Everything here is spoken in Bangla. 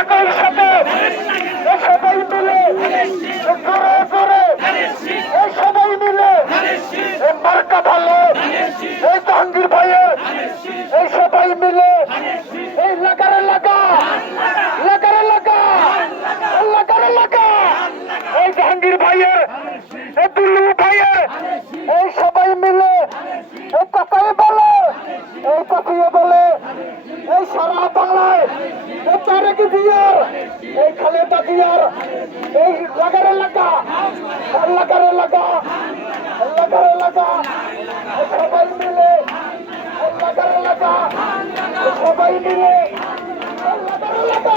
একই সাথে সবাই মিলে করে করে এই সবাই মিলে এই মার্কা ভালো, এই জাহাঙ্গীর ভাইয়ের, এই সবাই মিলে এই এলাকার এলাকা এলাকার এলাকা এলাকার এলাকা এই জাহাঙ্গীর ভাইয়ের এই দুলু ভাইয়ের এই সবাই মিলে এই কাকাই বলে এই কাকিয়ে বলে এই সারা বাংলায় তারেক জিয়ার, এই খালেদা জিয়ার, এই লাগার এলাকা এলাকার এলাকা এলাকার এলাকা, সবাই মিলে এলাকার এলাকা, সবাই মিলে এলাকার এলাকা।